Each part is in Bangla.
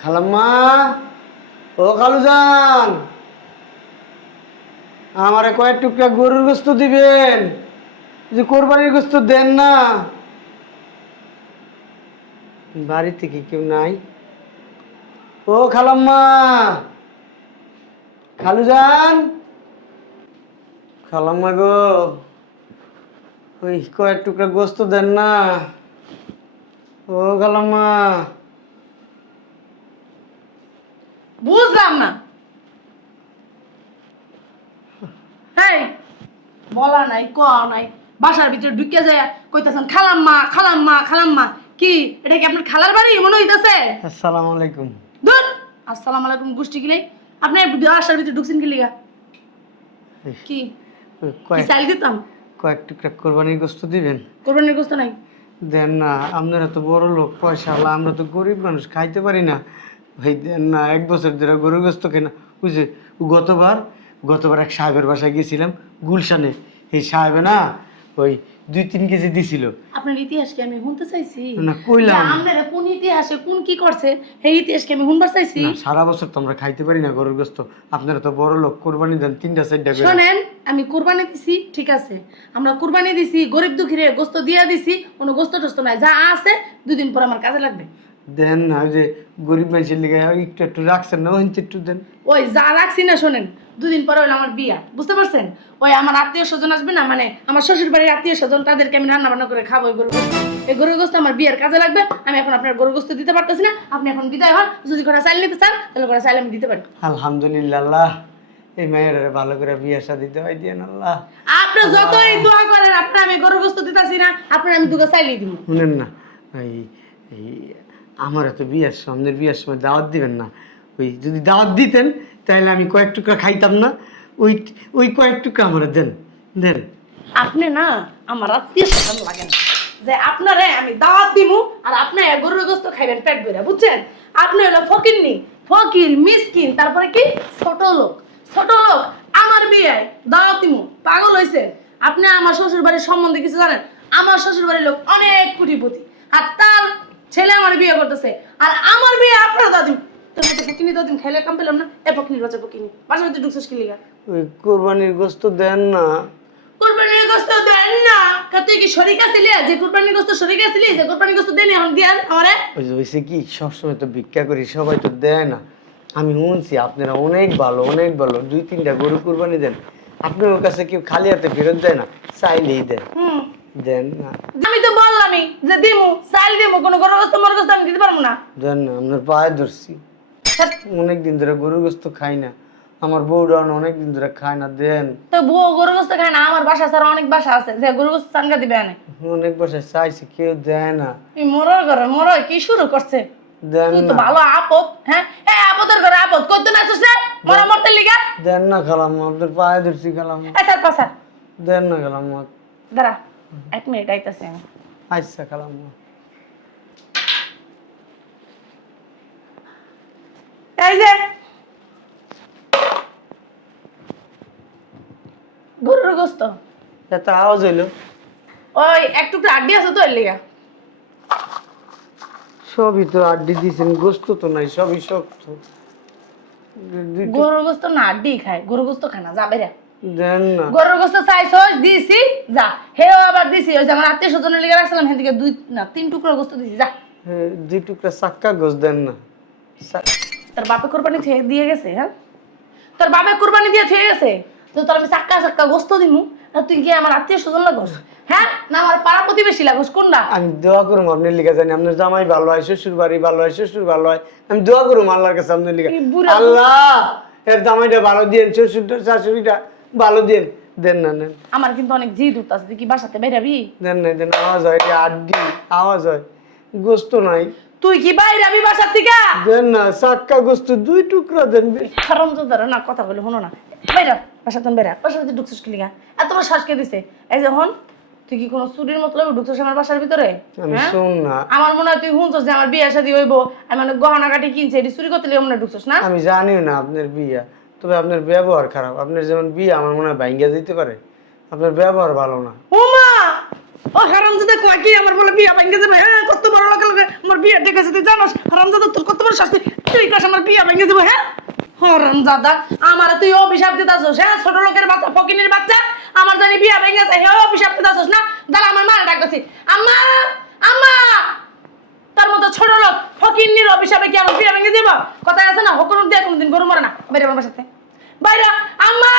খালাম্মা, ও খালুজান, আমারে কয়েক টুকরা গরুর গোস্ত দিবেন। যে কোরবানির গোস্ত দেন না। বাড়িতে কি কেউ নাই? ও খালাম্মা, খালুজান, খালাম্মা গো, ওই কয়েক টুকরা গোস্ত দেন না। ও খালাম্মা। বুঝলাম না। এই বলা নাই ক নাই, বাসার ভিতরে ঢুকে যায় কইতাছেন খালাম্মা খালাম্মা খালাম্মা। কি এটা কি আপনার খালার বাড়ি মনে হইতাছে? আসসালামু আলাইকুম। ধুর, আসসালামু আলাইকুম গোষ্ঠী কি নাই। আপনি বাসার ভিতরে ঢুকছেন কি লিগা? কি কি চাল দিতাম? কয়েক টুকরা কোরবানির গোস্ত দিবেন? কোরবানির গোস্ত নাই? দেন না, আপনারা তো বড় লোক, পয়সা আল্লাহ, আমরা তো গরিব মানুষ, খাইতে পারি না। ভাই দেন না, 1 বছর ধরে গরুর গোস্ত কেনা। বুঝছে, গতবার এক সাহেবের বাসায় গেছিলাম গুলশানে। এই সাহেবে না ওই 2-3 কেজি দিছিল। আপনার ইতিহাস কি আমি শুনতে চাইছি? না কইলাম আপনারা কোন ইতিহাসে কোন কি করছে এই ইতিহাস কি আমি শুনবার চাইছি? না, সারা বছর তো আমরা খাইতে পারি না গরুর গোস্ত। আপনারা তো বড় লোক, কোরবানি দেন 3টা-4টা করে। শোনেন, আমি কুরবানি দিছি ঠিক আছে, আমরা কুরবানি দিছি, গরিব দুঃখীরে গোস্ত দিয়া দিছি, কোনো গোস্ত টোস্ত নাই, যা আছে 2 দিন পর আমার কাজে লাগবে। দেন না, ওই যে গরিব মানুষের লিগে একটু একটু রাখছেন না, ওই একটু দেন। ওই যা রাখছি না, শোনেন 2 দিন পরে হলো আমার বিয়া, বুঝতে পারছেন? ওই আমার আত্মীয় স্বজন আসবে না, মানে আমার শ্বশুর বাড়ির আত্মীয় স্বজন, তাদেরকে আমি রান্না বান্না করে খাবো এই গরুর গোস্ত। এই গরুর গোস্ত আমার বিয়ের কাজে লাগবে। আমি এখন আপনার গরুর গোস্ত দিতে পারতেছি না, আপনি এখন বিদায় হন। যদি করে চাইল নিতে চান তাহলে করে চাইলে আমি দিতে পারি। আলহামদুলিল্লাহ, আল্লাহ এই মেয়ের ভালো করে বিয়ে শাদী দেওয়াই দিয়ে আল্লাহ। আপনি যতই দোয়া করেন, আপনার আমি গরুর গোস্ত দিতেছি না, আপনার আমি দুটো চাইলেই দিব। শুনেন না, এই এই আমার এত বিয়ের সামনের বিয়ের সময় দাওয়াত দিবেন না। ওই যদি দাওয়াত দিতেন তাহলে আমি কয়েক টুকরা খাইতাম না। ওই ওই কয়েক টুকরা আমার দেন দেন। আপনি না আমার আত্মীয় স্বজন লাগে না যে আপনারে আমি দাওয়াত দিমু আর আপনি গরুর গোস্ত খাইবেন পেট ভরে, বুঝছেন? আপনি হলো ফকিরনি, ফকির মিসকিন, তারপরে কি ছোট লোক। ছোট লোক আমার বিয়ে দাওয়াত দিমু, পাগল হইছে? আপনি আমার শ্বশুর বাড়ির সম্বন্ধে কিছু জানেন? আমার শ্বশুর বাড়ির লোক অনেক কোটিপতি, আর তার ছেলে আমার বিয়ে করতেছে, আর আমার বিয়ে আপনার দাদিম। তোর মতো ফকিনি দাদিম খাইলে কাম পেলাম না। এ ফকিনির বাচ্চা ফকিনি, বাসার ভিতরে ঢুকছিস কি লিগা? ওই কোরবানির গোস্ত দেন না। কুরবানির গোশত দেন না? তুই কি শরীকা ছিলি যে কুরবানির গোশত শরীকা ছিলি যে কুরবানির গোশত দেন এখন দেন আমারে? ওই যে হয়েছে কি, সবসময় তো ভিক্ষা করি, সবাই তো দেয় না। আমি শুনছি আপনারা অনেক ভালো, অনেক ভালো, 2-3টা গরু কুরবানি দেন। আপনার কাছে কেউ খালি হাতে ফেরত দেয় না, চাইলেই দেন। দেন না। আমি তো বললামই যে দিমু, চাইল দিমু, কোনো গরুর গোশত মর গোশত আমি দিতে পারবো না। দেন না, আপনার পায়ে ধরছি। অনেকদিন ধরে গরুর গোস্ত খাই না, আমার বউরা অনেকদিন ধরে খায় না। দেন। তো বউ গরুর গোশত খায় না? আমার বাসা ছাড়া অনেক বাসা আছে যে গরুর গোশত চাঙ্গা দিবে না। অনেক বছর চাইছি, কেউ দেয় না। এই মরার ঘরে মরয় কি শুরু করছে? দেন তুই তো না। ভালো আপদ, হ্যাঁ এই আপদের ঘরে আপদ কইতে না আসছিস রে মরা মরতে লিগা? দেন না খালাম্মা, আপনার পায়ে ধরছি খালাম্মা। এই স্যার পাসা দেন না খালাম্মা। দাঁড়া 1 মিনিট আইতাছি আমি। আচ্ছা খালাম্মা। এই যে গরুর গোশত, এত আওয়াজ হইলো। ওই এক টুকরা আড্ডি আছে তো এর লিগা। সবই তো আড্ডি দিয়েছেন, গোস্ত তো নাই, সবই শক্ত। গরুর গোশত না আড্ডি খায়, গরুর গোশত খায় না, যাবে রে। দেন না। গরুর গোশত চাইছস দিছি, যা। হেও আবার দিছি, ওই যে আমার আত্মীয় স্বজনের লিগা রাখছিলাম, হেন থেকে 2 না 3 টুকরা গোশত দিছি, যা। 2 টুকরা চাক্কা গোস্ত দেন না। তোর বাপে কুরবানি দিয়ে গেছে, হ্যাঁ তোর বাপে কুরবানি দিয়ে থুয়ে গেছে, তো তোর আমি চাক্কা চাক্কা গোশত দিমু, আর তুই কি আমার আত্মীয় স্বজন লাগস, হ্যাঁ না আমার পাড়া প্রতিবেশী লাগস? কোনটা? আমি দোয়া করুম আপনার লিখে জানি আপনার জামাই ভালো হয়, শ্বশুর বাড়ি ভালো হয়, শ্বশুর ভালো হয়। আমি দোয়া করুম আল্লাহর কাছে আপনার লিখে, আল্লাহ এর জামাইটা ভালো দিয়েন, শ্বশুরটা শাশুড়িটা ভালো দিয়েন। দেন না। নেন। আমার কিন্তু অনেক জিদ উঠতাছে, তুই কি বাসাতে বেরাবি? দেন না, দেন। আওয়াজ হয়, এটা আড্ডি আওয়াজ হয়, গোস্ত নাই। তুই কি বাইরাবি বাসার থেকে? দেন না, চাক্কা গোস্ত 2 টুকরা দেন। হারাম তো ধরে না, কথা বলে শোনো না, বেরা বাসাতে বেরা, বাসাতে ঢুকছিস কি লিগা? এত বড় শ্বাস কে দিছে? এই যে হন, তুই কি কোনো চুরির মতলবে ঢুকছিস আমার বাসার ভিতরে? আমি শুন না। আমার মনে হয় তুই শুনছস যে আমার বিয়ে শাদী হইব, আমি মানে গহনা কাটি কিনছে, এটি চুরি করতে লিগে মনে হয় ঢুকছস না? আমি জানিও না আপনার বিয়া, তবে আপনার ব্যবহার খারাপ। আপনার যেমন বিয়া আমার মনে হয় ভাঙ্গা দিতে পারে, আপনার ব্যবহার ভালো না। ওমা ও হারামজাদা কয় কি আমার বলে বিয়া ভেঙে যাবে? হ্যাঁ, কত বড় লোকের লগে আমার বিয়া ডেকেছে তুই জানোস? হারামজাদা তোর কত বড় শাস্তি, তুই কাছ আমার বিয়া ভেঙে যাবে? হ্যাঁ হারামজাদা, আমার তুই অভিশাপ দিতাছস? হ্যাঁ, ছোট লোকের বাচ্চা, ফকিনের বাচ্চা, আমার জানি বিয়া ভেঙে যায়, হ্যাঁ অভিশাপ দিতাছস না? দাঁড়া, আমার মারা ডাকতেছি। আম্মা, আম্মা, তার মতো ছোট লোক ফকিন্নির অভিশাপে কি আমার বিয়া ভেঙে দিব? কথায় আছে না, হুকুম দিয়ে কোনদিন গরু মরে না। বাইরে আমার বাসাতে বাইরে। আম্মা,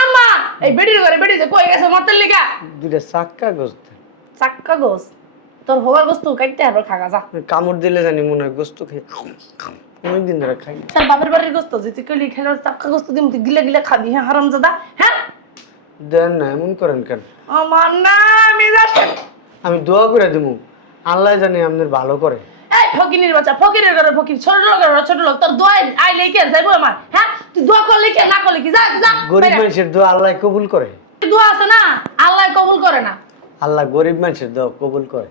আম্মা, এই বেডির ঘরে বেডি যে কই গেছে মরতের লিগা? দুইটা চাক্কা গোস্ত চাক্কা গোস, তোর হওয়ার গোস্ত কাটতে হবে, খাগা যা। কামড় দিলে জানি মনে হয় গোস্ত খেয়ে অনেকদিন ধরে খাই। তার বাপের বাড়ির গোস্ত যে তুই কইলি খেলার চাক্কা গোস্ত দিম, তুই গিলে গিলে খাবি? হ্যাঁ হারামজাদা। হ্যাঁ দেন না, এমন করেন কেন? আমার না, আমি যাচ্ছি। আমি দোয়া করে দেবো, আল্লাহ জানি আপনার ভালো করে। এই ফকিনের বাচ্চা, ফকিরের ঘরে ফকির, ছোট লোকের ঘরে ছোট লোক, তোর দোয়া আইলে কে যাইবো আমার? হ্যাঁ, তুই দোয়া করলে কে, না করলে কি? যা যা গরিব বাইরে। মানুষের দোয়া আল্লাহ কবুল করে। দোয়া আছে না, আল্লাহ কবুল করে না। আল্লাহ গরিব মানুষের দোয়া কবুল করে।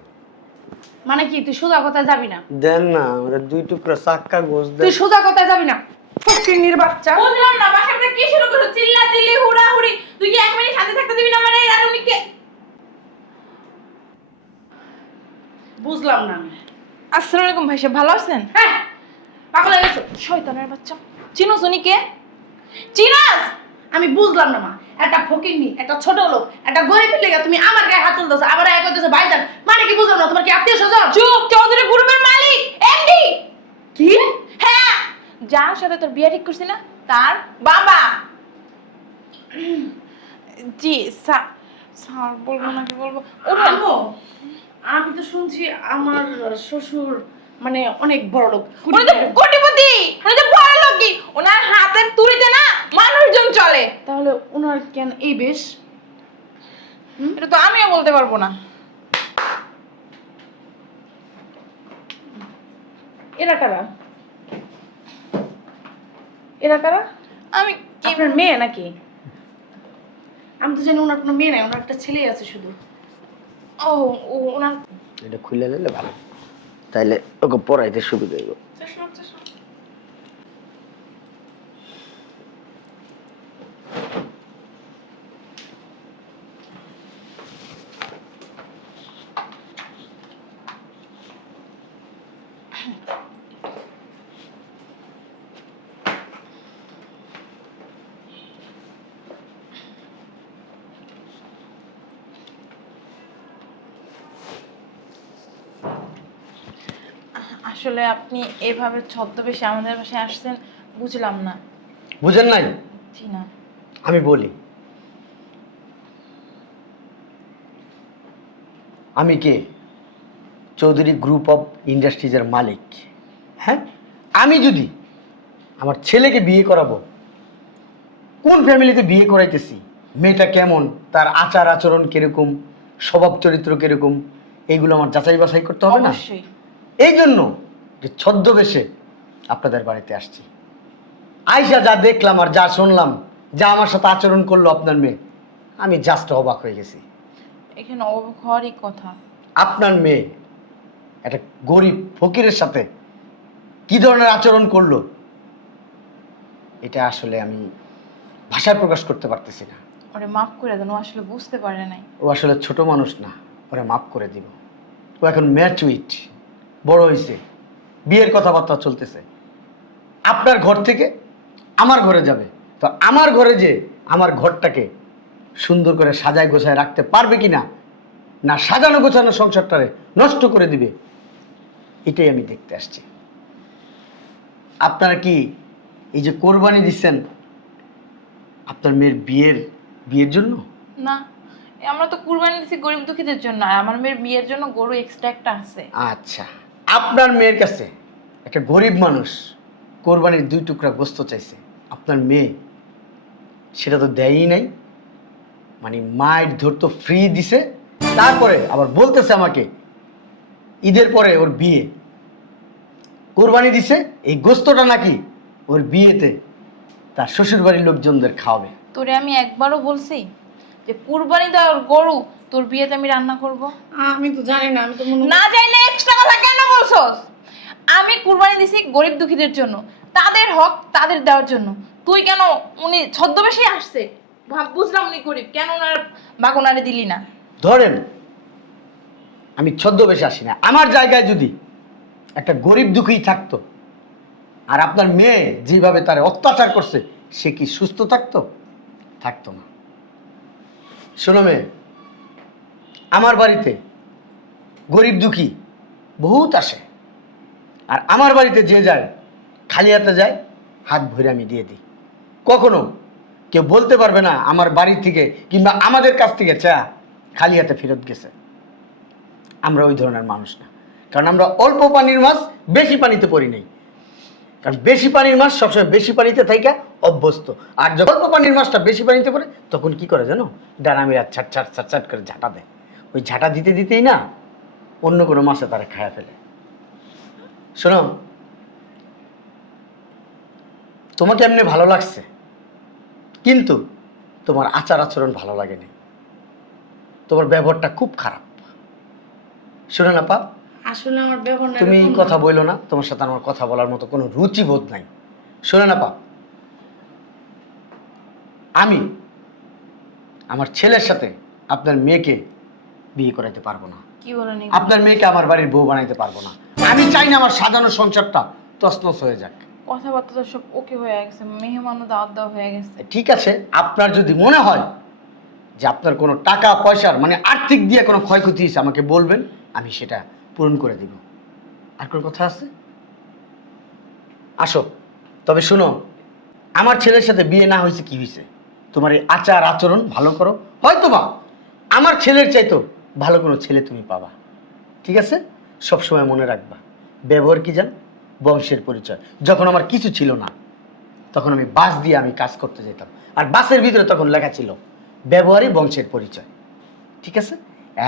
মানে কি তুই সোজা কথায় যাবি না? দেন না, আমাদের 2 টুকরা চাক্কা গোস্ত তুই দেন। সোজা কথায় যাবি না? ফকিনের বাচ্চা। বুঝলাম না, বাসার মধ্যে কি শুরু করছো? চিল্লা চিল্লি, হুড়াহুড়ি। তুই কি 1 মিনিট শান্তি থাকতে দিবি না মানে? আর উনি কে? বুঝলাম না আমি। আসসালামু আলাইকুম ভাই সাহেব, ভালো আছেন? হ্যাঁ, পাগল হয়ে গেছো। শয়তানের বাচ্চা, চিনোস উনি কে? চিনাস? আমি বুঝলাম না মা, একটা ফকিন্নি, একটা ছোট লোক, একটা গরিবের লেগে তুমি আমার গায়ে হাত তুলতেছো, আবার এক হইতেছে ভাইজান। মানে কি বুঝলাম না, তোমার কি আত্মীয় স্বজন? চুপ, চৌধুরী গ্রুপের মালিক, এমডি। কি? হ্যাঁ, যার সাথে তোর বিয়ে ঠিক করছি না, তার বাবা। জি স্যার, স্যার বলবো না কি বলবো? আম্মু, আমি তো শুনছি আমার শ্বশুর মানে অনেক বড় লোক। উনি তো কোটিপতি, উনি তো বড় লোকই। ওনার হাতের তুড়িতে না মানুষজন চলে। তাহলে ওনার কেন এই বেশ? এটা তো আমিও বলতে পারবো না। এরা কারা? এরা কারা? আমি কি আপনার মেয়ে নাকি? আমি তো জানি ওনার কোনো মেয়ে নাই, ওনার একটা ছেলে আছে শুধু। ও ও ওনার এটা খুলে দিলে ভালো, তাইলে ওকে পড়াইতে সুবিধা হইব। চশমা চশমা। আসলে আপনি এভাবে ছদ্মবেশে আমাদের বাসায় আসছেন, বুঝলাম না। বুঝেন নাই? জি না। আমি বলি, আমি কে? চৌধুরী গ্রুপ অফ ইন্ডাস্ট্রিজের মালিক। হ্যাঁ, আমি যদি আমার ছেলেকে বিয়ে করাবো, কোন ফ্যামিলিতে বিয়ে করাইতেছি, মেয়েটা কেমন, তার আচার আচরণ কিরকম, স্বভাব চরিত্র কিরকম, এইগুলো আমার যাচাই বাছাই করতে হবে না? অবশ্যই। এই জন্য যে ছদ্মবেশে আপনাদের বাড়িতে আসছি, আইসা যা দেখলাম আর যা শুনলাম, যা আমার সাথে আচরণ করলো আপনার মেয়ে, আমি জাস্ট অবাক হয়ে গেছি। এখানে অবাক হওয়ারই কথা। আপনার মেয়ে একটা গরিব ফকিরের সাথে কি ধরনের আচরণ করলো, এটা আসলে আমি ভাষায় প্রকাশ করতে পারতেছি না। ওরে মাফ করে দেন, ও আসলে বুঝতে পারে নাই। ও আসলে ছোট মানুষ না, ওরা মাফ করে দিব। ও এখন ম্যাচুইট, বড় হয়েছে, বিয়ের কথাবার্তা চলতেছে। আপনার ঘর থেকে আমার ঘরে যাবে, তো আমার ঘরে যে আমার ঘরটাকে সুন্দর করে সাজায় গোছায় রাখতে পারবে কি না, না সাজানো গোছানো সংসারটারে নষ্ট করে দিবে, এটাই আমি দেখতে আসছি। আপনারা কি এই যে কোরবানি দিচ্ছেন আপনার মেয়ের বিয়ের জন্য? না, আমরা তো কুরবানি দিছি গরিব দুঃখীদের জন্য, আর আমার মেয়ের বিয়ের জন্য গরু এক্সট্রা একটা আছে। আচ্ছা, আপনার মেয়ের কাছে একটা গরিব মানুষ কোরবানির 2 টুকরা গোস্ত চাইছে, আপনার মেয়ে সেটা তো দেয়ই নাই, মানে মায়ের ধরতো ফ্রি দিছে, তারপরে আবার বলতেছে আমাকে ঈদের পরে ওর বিয়ে, কোরবানি দিছে, এই গোস্তটা নাকি ওর বিয়েতে তার শ্বশুর বাড়ির লোকজনদের খাওয়াবে। তোরে আমি একবারও বলছি যে কুরবানি দেওয়ার গরু তোর বিয়েতে আমি রান্না করব? আমি তো জানি না, আমি তো না যাই না, এক্সট্রা কথা কেন বলছস? আমি কুরবানি দিছি গরিব দুঃখীদের জন্য, তাদের হক তাদের দেওয়ার জন্য। তুই কেন, উনি ছদ্মবেশে আসছে, বুঝলাম উনি গরিব, কেন ওনার বাগনারে দিলি না? ধরেন আমি ছদ্মবেশে আসি না। আমার জায়গায় যদি একটা গরিব দুঃখী থাকতো, আর আপনার মেয়ে যেভাবে তার অত্যাচার করছে, সে কি সুস্থ থাকতো? থাকতো না। শোনো মেয়ে, আমার বাড়িতে গরিব দুঃখী বহুত আসে, আর আমার বাড়িতে যে যায় খালি হাতে যায়, হাত ভরে আমি দিয়ে দিই। কখনো কেউ বলতে পারবে না আমার বাড়ি থেকে কিংবা আমাদের কাছ থেকে চা খালি হাতে ফেরত গেছে। আমরা ওই ধরনের মানুষ না, কারণ আমরা অল্প পানির মাছ বেশি পানিতে পড়ি নাই। কারণ বেশি পানির মাছ সবসময় বেশি পানিতে থাইকা অভ্যস্ত, আর যখন অল্প পানির মাছটা বেশি পানিতে পড়ে তখন কি করে জানো? ডানা মিরা ছাট ছাট ছাট ছাট করে ঝাঁটা দেয়। ওই ঝাঁটা দিতে দিতেই না অন্য কোনো মাছে তারা খায়া ফেলে। শোনো, তোমাকে এমনি ভালো লাগছে, কিন্তু তোমার আচার আচরণ ভালো লাগেনি। তোমার ব্যবহারটা খুব খারাপ। শোনো না পা, আসলে আমার ব্যবহার তুমি কথা বইলো না, তোমার সাথে আমার কথা বলার মতো কোনো রুচি বোধ নাই। শোনো না পা, আমি আমার ছেলের সাথে আপনার মেয়েকে বিয়ে করাইতে পারবো না। কি বলেন? আপনার মেয়েকে আমার বাড়ির বউ বানাইতে পারবো না। আমি চাই না আমার সাজানো সংসারটা তছনছ হয়ে যাক। কথাবার্তা তো সব ওকে হয়ে গেছে, মেহমানও দাওয়াত দেওয়া হয়ে গেছে। ঠিক আছে, আপনার যদি মনে হয় যে আপনার কোনো টাকা পয়সার মানে আর্থিক দিয়ে কোনো ক্ষয়ক্ষতি হয়েছে, আমাকে বলবেন, আমি সেটা পূরণ করে দিব। আর কোনো কথা আছে? আসো। তবে শুনো, আমার ছেলের সাথে বিয়ে না হয়েছে কি হয়েছে, তোমার এই আচার আচরণ ভালো করো, হয়তো বা আমার ছেলের চাইতো ভালো কোনো ছেলে তুমি পাবা। ঠিক আছে? সবসময় মনে রাখবা, ব্যবহার কি জান? বংশের পরিচয়। যখন আমার কিছু ছিল না, তখন আমি বাস দিয়ে আমি কাজ করতে যেতাম, আর বাসের ভিতরে তখন লেখা ছিল ব্যবহারই বংশের পরিচয়। ঠিক আছে?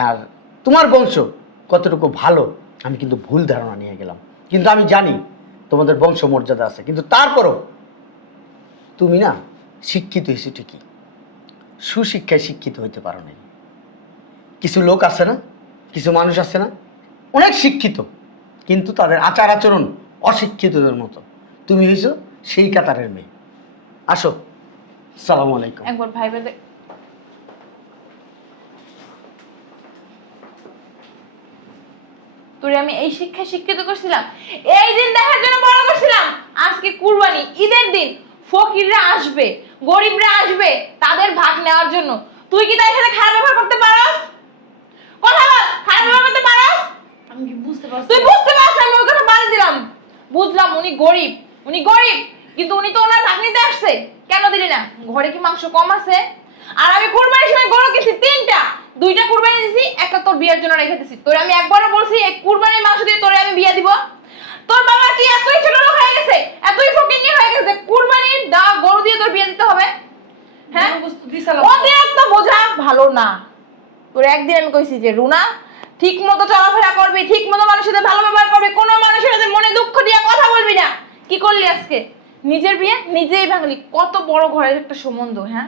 আর তোমার বংশ কতটুকু ভালো আমি কিন্তু ভুল ধারণা নিয়ে গেলাম, কিন্তু আমি জানি তোমাদের বংশ মর্যাদা আছে, কিন্তু তারপরও তুমি না শিক্ষিত হয়েছো ঠিকই, সুশিক্ষায় শিক্ষিত হইতে পারো নাই। কিছু লোক আছে না, কিছু মানুষ আছে না, অনেক শিক্ষিত, কিন্তু তাদের আচার আচরণ অশিক্ষিতদের মতো। তুমি হইছো সেই কাতারের মেয়ে। আসো। আসসালামু আলাইকুম। একবার ভাইবে দেখ। তোরে আমি এই শিক্ষায় শিক্ষিত করছিলাম, এই দিন দেখার জন্য বড় করছিলাম। আজকে কুরবানি ঈদের দিন, ফকিররা আসবে, গরিবরা আসবে তাদের ভাগ নেওয়ার জন্য। তুই কি তাদের সাথে খারাপ ব্যবহার করতে পারস? কথা বল, খারাপ ব্যবহার করতে পারস? আমি কি বুঝতে পারছি? তুই বুঝতে পারছ? আমি ওর কথা বাদ দিলাম। বুঝলাম উনি গরিব, উনি গরিব, কিন্তু উনি তো ওনার ভাগ নিতে আসছে। কেন দিলি না? ঘরে কি মাংস কম আছে? আর আমি কুরবানির সময় গরু কিনছি 3টা, 2টা কুরবানি দিছি, একটা তোর বিয়ের জন্য রেখে দিছি। তোরে আমি একবারও বলছি এই কুরবানির মাংস দিয়ে তোরে আমি বিয়ে দিব? তোর বাবা কি এতই ছোট লোক হয়ে গেছে, এতই ফকিন্নি হয়ে গেছে কুরবানির দা গরু দিয়ে তোর বিয়ে দিতে হবে? হ্যাঁ, বস্তু দিছালাম। অতিরিক্ত বোঝা ভালো না। তোর একদিন আমি কইছি যে রুনা ঠিক মতো চলাফেরা করবি, ঠিক মতো মানুষের সাথে ভালো ব্যবহার করবি, কোনো মানুষের সাথে মনে দুঃখ দিয়ে কথা বলবি না। কি করলি আজকে? নিজের বিয়ে নিজেই ভাঙলি। কত বড় ঘরের একটা সম্বন্ধ, হ্যাঁ?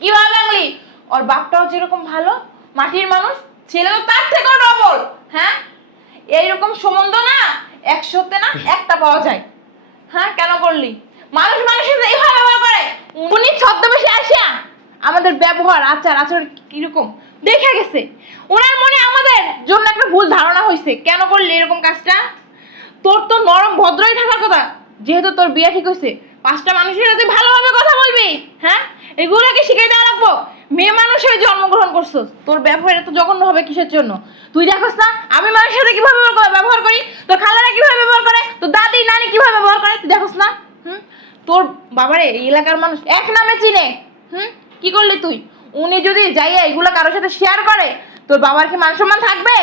কিভাবে ভাঙলি? ওর বাপটাও যেরকম ভালো মাটির মানুষ, ছেলে তো তার থেকেও ডবল। হ্যাঁ, এইরকম সম্বন্ধ না 100তে না একটা পাওয়া যায়। হ্যাঁ, কেন করলি? মানুষ মানুষের সাথে এইভাবে ব্যবহার করে। উনি ছদ্মবেশে আসিয়া আমাদের ব্যবহার আচার আচরণ কিরকম দেখে গেছে। ওনার মনে আমাদের জন্য একটা ভুল ধারণা হয়েছে। কেন করলি এরকম কাজটা? তোর তো নরম ভদ্রই থাকার কথা, যেহেতু তোর বিয়ে ঠিক হয়েছে। 5টা মানুষের সাথে ভালোভাবে কথা বলবি। হ্যাঁ, এগুলোকে শিখিয়ে দেওয়া লাগবো। মেয়ে মানুষ হয়ে জন্মগ্রহণ করছিস, তোর ব্যবহার এত জঘন্য হবে কিসের জন্য? তুই দেখোস না আমি মানুষের সাথে কিভাবে ব্যবহার করি, তোর খালারা কিভাবে ব্যবহার করে, তোর দাদি নানি কিভাবে ব্যবহার করে, তুই দেখোস না? তোর বাবারে এই এলাকার মানুষ এক নামে চিনে। কি করলি তুই? উনি যদি যাইয়া এগুলো কারোর সাথে শেয়ার করে, তোর বাবার কি মান সম্মান থাকবে?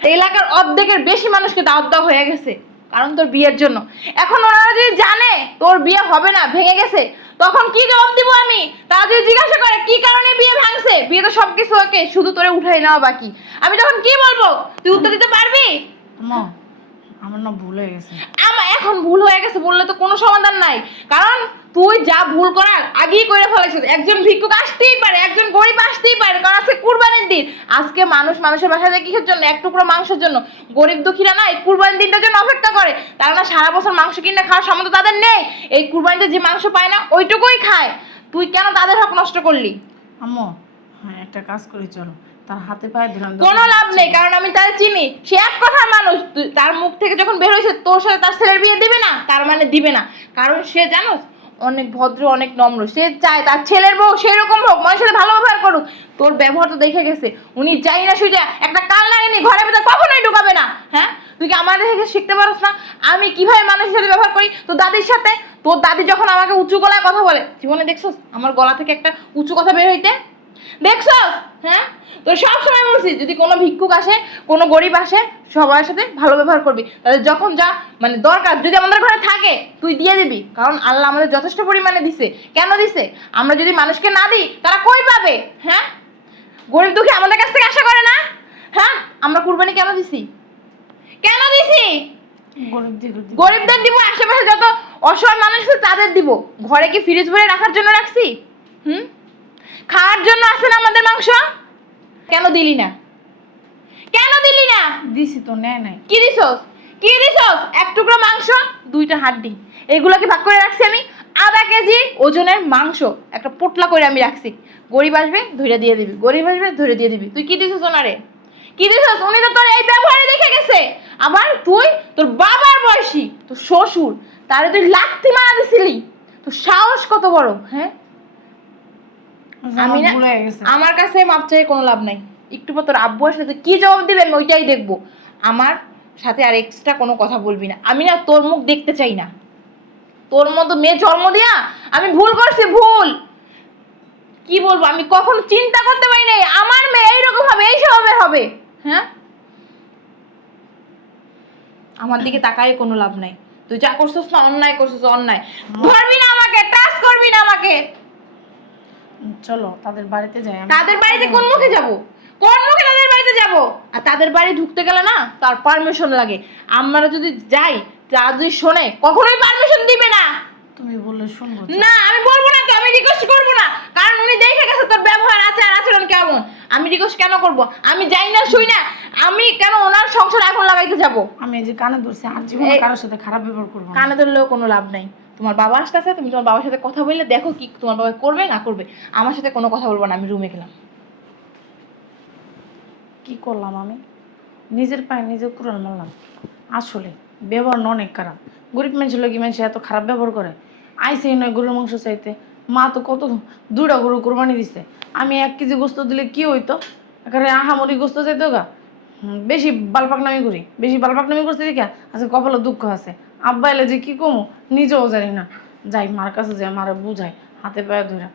এলাকার অর্ধেকের বেশি মানুষকে দাওয়াত দেওয়া হয়ে গেছে, কারণ তোর বিয়ের জন্য। এখন ওনারা যদি জানে তোর বিয়ে হবে না, ভেঙে গেছে, তখন কি জবাব দিব আমি? তারা যদি জিজ্ঞাসা করে কি কারণে বিয়ে ভাঙছে, বিয়ে তো সবকিছু ওকে, শুধু তোরে উঠাই নেওয়া বাকি, আমি তখন কি বলবো? তুই উত্তর দিতে পারবি? মা, আমার না ভুল হয়ে গেছে। আমার এখন ভুল হয়ে গেছে বললে তো কোনো সমাধান নাই, কারণ তুই যা ভুল করার আগেই করে ফেলেছিস। একজন ভিক্ষুক আসতেই পারে, একজন গরিব আসতেই পারে, কারণ আজকে কুরবানির দিন। আজকে মানুষ মানুষের বাসায় যায় কিসের জন্য? এক টুকরো মাংসের জন্য। গরিব দুঃখীরা না এই কুরবানির দিনটার জন্য অপেক্ষা করে, তারা না সারা বছর মাংস কিনে খাওয়ার সামর্থ্য তাদের নেই। এই কুরবানিতে যে মাংস পায় না ওইটুকুই খায়। তুই কেন তাদের হক নষ্ট করলি? আম্মু, হ্যাঁ একটা কাজ করি চলো, তার হাতে পায়ে দিলাম, কোনো লাভ নেই, কারণ আমি তার চিনি। সে এক কথা মানুষ, তার মুখ থেকে যখন বের হয়েছে তোর সাথে তার ছেলের বিয়ে দিবে না, তার মানে দিবে না। কারণ সে জানোস অনেক ভদ্র, অনেক নম্র। সে চায় তার ছেলের বউ সেরকম হোক, মানুষের সাথে ভালো ব্যবহার করুক। তোর ব্যবহার তো দেখে গেছে, উনি যাই না সুজা একটা কাল নাগিনি ঘরের ভিতর কখনোই ঢুকাবে না। হ্যাঁ, তুই কি আমাদের থেকে শিখতে পারছ না আমি কিভাবে মানুষের সাথে ব্যবহার করি? তোর দাদির সাথে, তোর দাদি যখন আমাকে উঁচু গলায় কথা বলে, জীবনে দেখছস আমার গলা থেকে একটা উঁচু কথা বের হইতে? দেখছস? হ্যাঁ, তো সব সময় বলছি যদি কোনো ভিক্ষুক আসে, কোনো গরিব আসে, সবার সাথে ভালো ব্যবহার করবি। তাহলে যখন যা মানে দরকার যদি আমাদের ঘরে থাকে তুই দিয়ে দিবি, কারণ আল্লাহ আমাদের যথেষ্ট পরিমাণে দিছে। কেন দিছে? আমরা যদি মানুষকে না দিই তারা কই পাবে? হ্যাঁ, গরিব দুঃখী আমাদের কাছ থেকে আশা করে না? হ্যাঁ, আমরা কুরবানি কেন দিছি? কেন দিছি? গরিবদের দিব, আশেপাশে যত অসহায় মানুষ আছে তাদের দিব। ঘরে কি ফ্রিজ ভরে রাখার জন্য রাখছি? খাওয়ার জন্য আছে না আমাদের মাংস? কেন দিলি না? কেন দিলি না? দিছি তো, নেয় নাই। কি দিছস? কি দিছস? এক টুকরো মাংস, দুইটা হাড্ডি, এগুলোকে ভাগ করে রাখছি আমি। আধা কেজি ওজনের মাংস একটা পোটলা করে আমি রাখছি। গরিব আসবে ধরে দিয়ে দিবি, গরিব আসবে ধরে দিয়ে দিবি। তুই কি দিছস ওনারে? কি দিছস? উনি তো তোর এই ব্যবহারে দেখে গেছে। আবার তুই তোর বাবার বয়সী তোর শ্বশুর, তারে তুই লাথি মারা দিছিলি। তোর সাহস কত বড়? হ্যাঁ, আমি না, আমার কাছে মাপ চাই কোনো লাভ নাই। একটু পর তোর আব্বু আসলে তুই কি জবাব দিবে আমি ওইটাই দেখবো। আমার সাথে আর এক্সট্রা কোনো কথা বলবি না। আমি না তোর মুখ দেখতে চাই না। তোর মতো মেয়ে জন্ম দিয়া আমি ভুল করছি, ভুল। কি বলবো, আমি কখনো চিন্তা করতে পারি নাই আমার মেয়ে এইরকম হবে, এই স্বভাবের হবে। হ্যাঁ, আমার দিকে তাকাই কোনো লাভ নাই। তুই যা করছিস না অন্যায় করছিস, অন্যায়। ধরবি না আমাকে, টাচ করবি না আমাকে। চলো তাদের বাড়িতে যাই। তাদের বাড়িতে কোন মুখে যাব? কোন মুখে তাদের বাড়িতে যাব? আর তাদের বাড়ি ঢুকতে গেলে না তার পারমিশন লাগে। আমরা যদি যাই, তারা যদি শোনে কখনোই পারমিশন দিবে না। তুমি বললে শুনবো না, আমি বলবো না তো, আমি রিকোয়েস্ট করবো না। কারণ উনি দেখে গেছে তোর ব্যবহার, আচার আচরণ কেমন। আমি রিকোয়েস্ট কেন করব? আমি যাই না শুই না, আমি কেন ওনার সংসার আগুন লাগাইতে যাব? আমি এই যে কানে ধরছি, আর জীবনে কারোর সাথে খারাপ ব্যবহার করবো না। কানে ধরলেও কোনো লাভ নাই। তোমার বাবা আসতেছে, তুমি তোমার বাবার সাথে কথা বললে দেখো কি তোমার বাবা করবে না করবে। আমার সাথে কোনো কথা বলবো না, আমি রুমে গেলাম। কি করলাম আমি? নিজের পায়ে নিজে কুড়াল মারলাম। আসলে ব্যবহার অনেক খারাপ। গরিব মানুষের লোক মানুষ এত খারাপ ব্যবহার করে। আইসেই নয় গরুর মাংস চাইতে, মা তো কত দুইটা গরু কোরবানি দিচ্ছে। আমি 1 কেজি গোস্ত দিলে কি হইতো? একেবারে আহামরি গোস্ত চাইতো গা। বেশি বালপাকনামি করি, বেশি বালপাকনামি করতে দেখা আজকে কপালে দুঃখ আছে। আব্বা এলে যে কি কমো নিজেও জানি না। যাই মার কাছে যাই, মারা বুঝাই হাতে পায়ে ধরে।